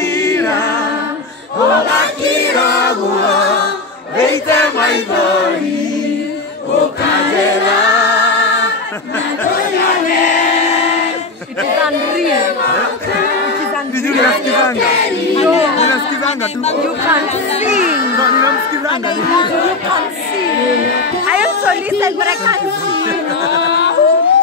Ukaira, Ugakira guo, Veite maithori, Ukajera, Natoyane. It is unreal. Did you ninasikizanga tu. You can't sing. No, ninamsikizanga. You can't sing. I also listen, but I can't sing. Oh,